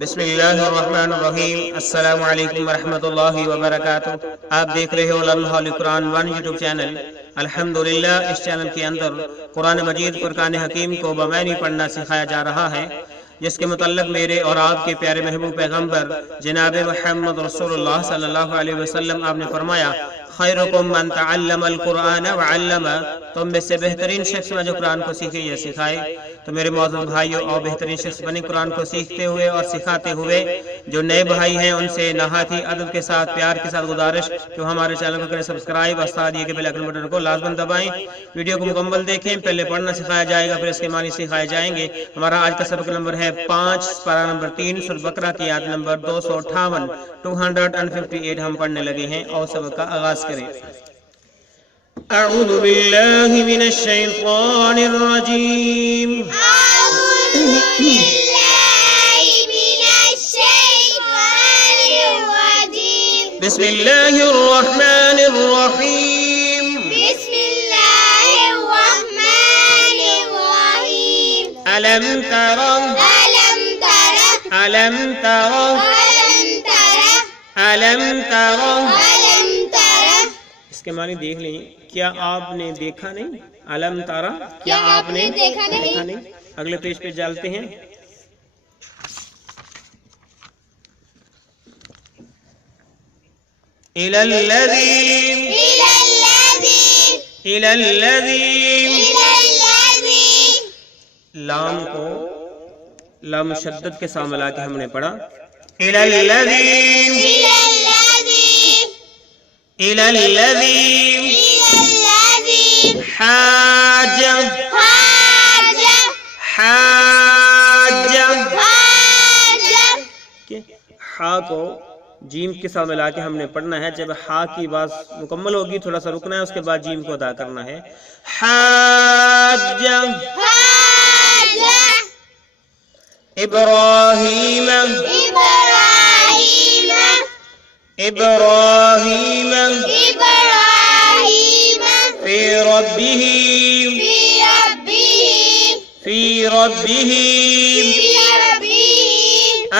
بسم اللہ الرحمن الرحیم۔ السلام علیکم ورحمۃ اللہ وبرکاتہ۔ آپ دیکھ رہے ہو لمحہ القرآن 1 یوٹیوب چینل۔ الحمدللہ اس چینل کے اندر قرآن مجید فرقان حکیم کو بمعنی پڑھنا سکھایا جا رہا ہے، جس کے متعلق میرے اور آپ کے پیارے محبوب پیغمبر جناب محمد رسول اللہ صلی اللہ علیہ وسلم آپ نے فرمایا، خیرکم من تعلم القرآن وعلمہ، تم میں سے بہترین شخص میں جو قرآن کو سیکھے یا سکھائے۔ تو میرے معزز بھائیوں، اور بہترین شخص بنے قرآن کو سیکھتے ہوئے اور سکھاتے ہوئے جو نئے بھائی ہیں ان سے نہایت ہی ادب کے ساتھ پیار کے ساتھ گزارش کہ ہمارے چینل کو کریں سبسکرائب اور ساتھ یہ کہ بیل آئیکن بٹن کو لازماً دبائیں۔ ویڈیو کو مکمل دیکھیں، پہلے پڑھنا سکھایا جائے گا، پھر اس کے معنی سکھائے جائیں گے۔ ہمارا آج کا سبق نمبر ہے 5، پارہ نمبر 3، سورۃ البقرہ کی آیت نمبر 258 258 ہم پڑھنے لگے ہیں، اور سبق کا آغاز کریں۔ اعوذ باللہ من الشیطان الرجیم، بسم اللہ الرحمن الرحیم، علم تر علم تر علم تر، اس کے معنی دیکھ لیں، کیا آپ نے دیکھا نہیں؟ علم تارا، کیا آپ نے دیکھا نہیں؟ اگلے پیج پہ جالتے ہیں۔ إِلَى الَّذِي لام کو لام شدت کے ساتھ ملا کے ہم نے پڑھا، إِلَى الَّذِي حاج ہا کو جیم کے ساتھ ملا کے ہم نے پڑھنا ہے۔ جب ہا کی آواز مکمل ہوگی تھوڑا سا رکنا ہے، اس کے بعد جیم کو ادا کرنا ہے۔ حاج ابراہیم في ربه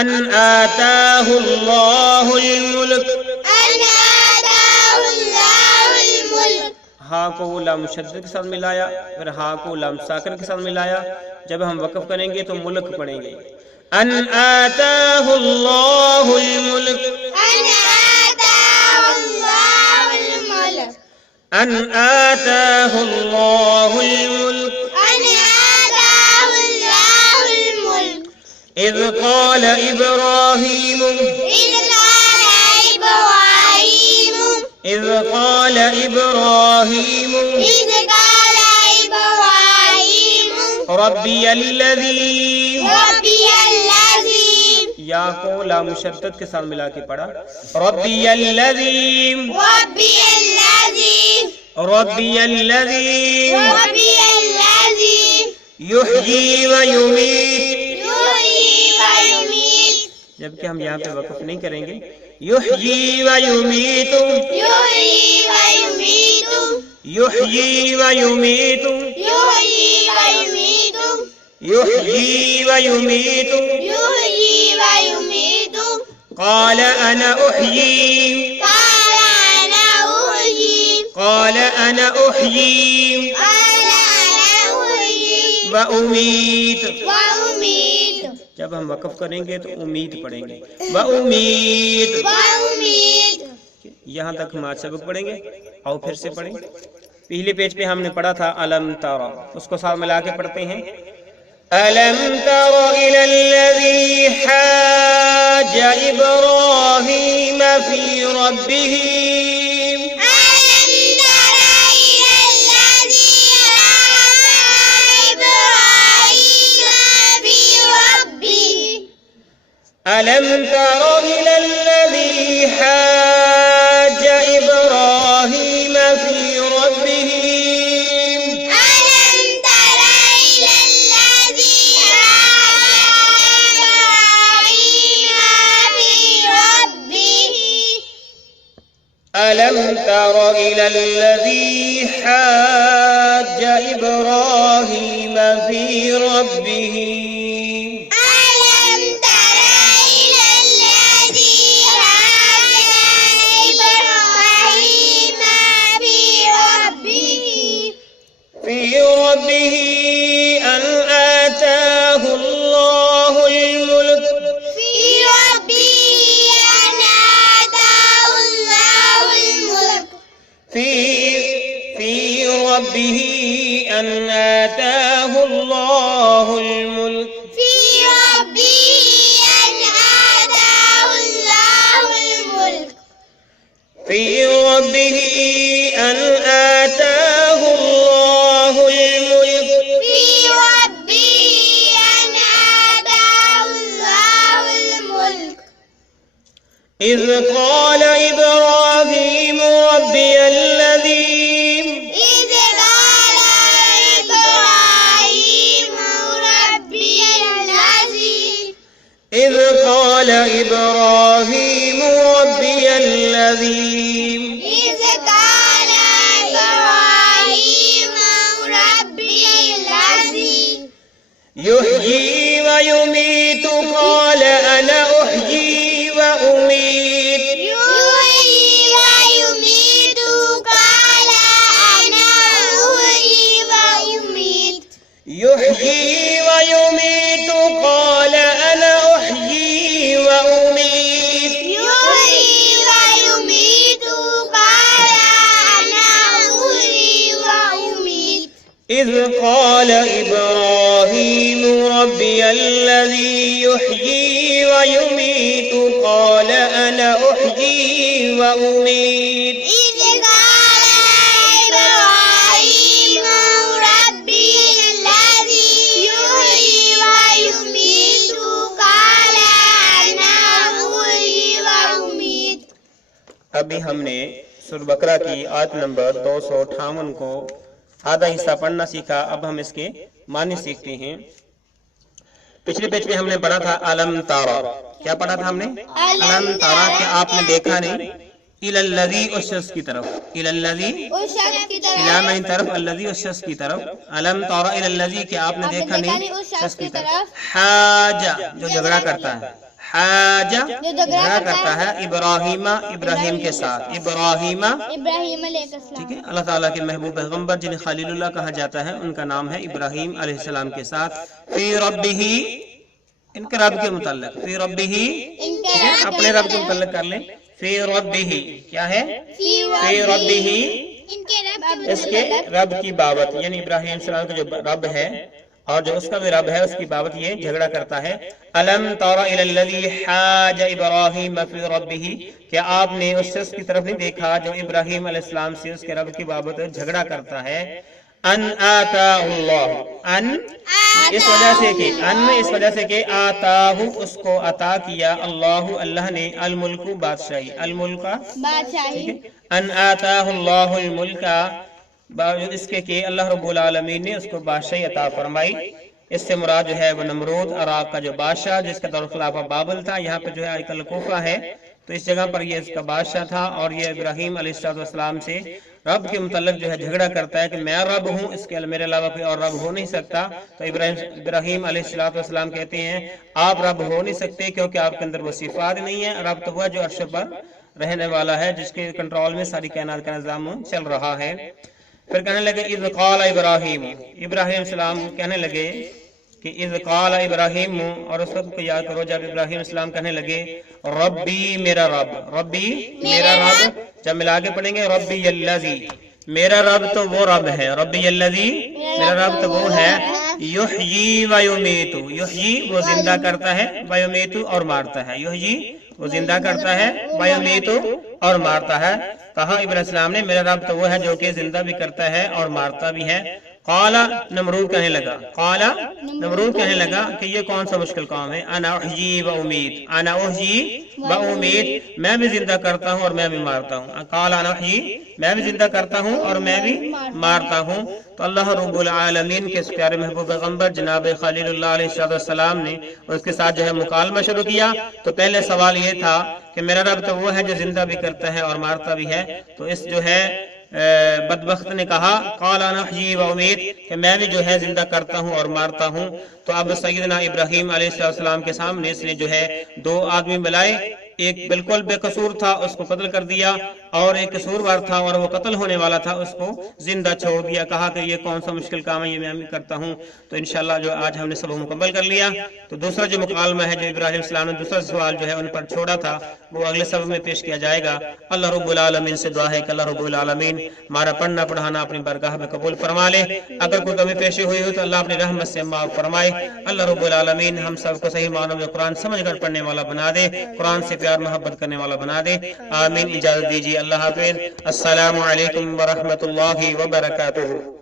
أن آتاه الله الملك، ہا کو لام مشدد کے ساتھ ملایا، پھر ہا کو لام ساکن کے ساتھ ملایا۔ جب ہم وقف کریں گے تو ملک پڑھیں گے، ان آتاه الله الملك، ان آتاه الله الملك، إذ قال إبراهيم ربي الذي، یا کو لام مشدد کے ساتھ ملا کے پڑھا، ربي الذي يحيي ويميت، جبکہ ہم یہاں پہ وقف نہیں کریں گے، يحيي ويميت، يحيي ويميت، يحيي ويميت، قال أنا أحيي، قال أنا أحيي وأميت، جب ہم وقف کریں گے تو امید پڑھیں گے، وأميت۔ یہاں تک ہم آج سبق پڑھیں گے، اور پھر سے پڑھیں۔ پہلے پیج پہ ہم نے پڑھا تھا علم تر، اس کو ساتھ ملا کے پڑھتے ہیں۔ أَلَمْ تَرَ إِلَى الَّذِي حَاجَّ إِبْرَاهِيمَ فِي رَبِّهِ، أَلَمْ تَرَ إِلَى الَّذِي حَاجَّ إِبْرَاهِيمَ فِي رَبِّهِ، أَلَمْ تَرَ إِلَى الَّذِي حَاجَّ إِبْرَاهِيمَ فِي رَبِّهِ، ربه أن آتاه الله الملك في ربه أن آتاه الله الملك في ربه أن آتاه الله الملك في ربه أن آتاه الله الملك إذ قال إبراهيم ربي الذي إذ قال إبراهيم ربي الذي إذ قال إبراهيم ربي الذي إذ قال إبراهيم ربي الذي يحيي ويميت قال أنا أحيي وأميت يحيي ويميت قال أنا أحيي وأميت يحيي ويميت قال أنا أحيي وأميت يحيي ويميت قال أنا أحيي وأميت إذ قال إبراهيم ربي الذي يحيي ويميت قال أنا أحيي وأميت إذ قال إبراهيم ربي الذي يحيي ويميت قال أنا أحيي وأميت ابھی ہم نے سورہ بقرہ کی آیت نمبر 258 کو آدھا حصہ پڑھنا سیکھا. اب ہم اس کے معنی سیکھتے ہیں. پچھلے پیج میں ہم نے پڑھا تھا علم تارا. کیا پڑھا تھا ہم نے؟ علم تارا کہ آپ نے دیکھا نہیں. الالذی اس شخص کی طرف. الالذی اس شخص کی طرف علامہ کی طرف، الذی اس شخص کی طرف. علم تارا الالذی کہ آپ نے دیکھا نہیں اس شخص کی طرف حاجہ جو جھگڑا کرتا ہے. حاجہ جھگڑا کرتا ہے ابراہیم کے ساتھ. ابراہیم ابراہیم علیہ السلام. ٹھیک ہے. اللہ تعالیٰ کے محبوب پیغمبر جنہیں خلیل اللہ کہا جاتا ہے ان کا نام ہے ابراہیم علیہ السلام کے ساتھ. فی ربہ ان کے رب کے متعلق. فی ربہ اپنے رب کے متعلق کر لیں. فی ربہ کیا ہے؟ فی ربہ ان کے رب اس کے رب کی بابت، یعنی ابراہیم علیہ السلام کا جو رب ہے اور جو اس کا بھی رب ہے اس کی بابت یہ جھگڑا کرتا ہے. الم تر الی الذی حاج ابراہیم فی ربہ کہ آپ نے اس شخص کی طرف نہیں دیکھا جو ابراہیم علیہ السلام سے اس کے رب کی بابت جھگڑا کرتا ہے. ان آتاہ اللہ، ان اس وجہ سے کہ آتاہ اس کو عطا کیا اللہ نے الملک بادشاہی. الملک بادشاہی. ان آتاہ اللہ الملک باوجود اس کے کہ اللہ رب العالمین نے اس کو بادشاہی عطا فرمائی. اس سے مراد جو ہے وہ نمرود عراق کا جو بادشاہ جس کا دارالخلافہ بابل تھا. یہاں پہ جو ہے آج کل کوفہ ہے تو اس جگہ پر یہ اس کا بادشاہ تھا اور یہ ابراہیم علیہ السلام سے رب کے متعلق جو ہے جھگڑا کرتا ہے کہ میں رب ہوں، اس کے میرے علاوہ کوئی اور رب ہو نہیں سکتا. تو ابراہیم علیہ السلام کہتے ہیں آپ رب ہو نہیں سکتے کیونکہ آپ کے اندر وہ صفات نہیں ہے. رب تو وہ جو عرش پر رہنے والا ہے جس کے کنٹرول میں ساری کائنات کا نظام چل رہا ہے. پھر کہنے لگے اذ قال ابراہیم السلام کہنے لگے کہ اذ قال ابراہیم، اور اس وقت کو یاد کرو جب ابراہیم السلام کہنے لگے ربی میرا رب. ربی میرا رب جب ملا کے پڑھیں گے ربی الذی میرا رب تو وہ رب ہے. ربی الذی میرا رب تو وہ ہے یحیی و یمیت. یحیی وہ زندہ کرتا ہے، و یمیت اور مارتا ہے. یحیی وہ زندہ کرتا ہے، و یمیت اور مارتا ہے. کہا ابراہیم السلام نے میرا رب تو وہ ہے جو کہ زندہ بھی کرتا ہے اور مارتا بھی ہے. قال نمرود کہنے لگا کہ یہ کون سا مشکل کام ہے. انا احیی و امید. انا احیی و امید میں بھی زندہ کرتا ہوں اور میں بھی مارتا ہوں. قال انا احیی میں بھی زندہ کرتا ہوں اور میں بھی مارتا ہوں. تو اللہ رب العالمین کے پیارے محبوب پیغمبر جناب خلیل اللہ علیہ السلام نے اس کے ساتھ جو ہے مکالمہ شروع کیا. تو پہلے سوال یہ تھا کہ میرا رب تو وہ ہے جو زندہ بھی کرتا ہے اور مارتا بھی ہے. تو اس جو ہے بدبخت نے کہا قال انا احیی و امید کہ میں بھی جو ہے زندہ کرتا ہوں اور مارتا ہوں. تو اب سیدنا ابراہیم علیہ السلام کے سامنے اس نے جو ہے دو آدمی بلائے. ایک بالکل بے قصور تھا اس کو قتل کر دیا، اور ایک قصوروار تھا اور وہ قتل ہونے والا تھا اس کو زندہ چھوڑ دیا۔ کہا کہ یہ کون سا مشکل کام ہے، یہ میں کرتا ہوں۔ تو انشاءاللہ جو آج ہم نے سبق مکمل کر لیا، تو دوسرا جو مکالمہ ہے جو ابراہیم علیہ السلام نے دوسرا سوال جو ہے ان پر چھوڑا تھا وہ اگلے سبق میں پیش کیا جائے گا۔ اللہ رب العالمین سے دعا ہے کہ اللہ رب العالمین ہمارا پڑھنا پڑھانا اپنی بارگاہ میں قبول فرما لے، اگر کوئی کمی پیشی ہوئی ہو تو اللہ اپنی رحمت سے معاف فرمائے۔ اللہ رب العالمین ہم سب کو صحیح معنوں میں قرآن سمجھ کر پڑھنے والا بنا دے، قرآن سے پیار محبت کرنے والا بنا دے، آمین۔ اجازت دیجیے، اللہ حافظ، السلام علیکم ورحمۃ اللہ وبرکاتہ۔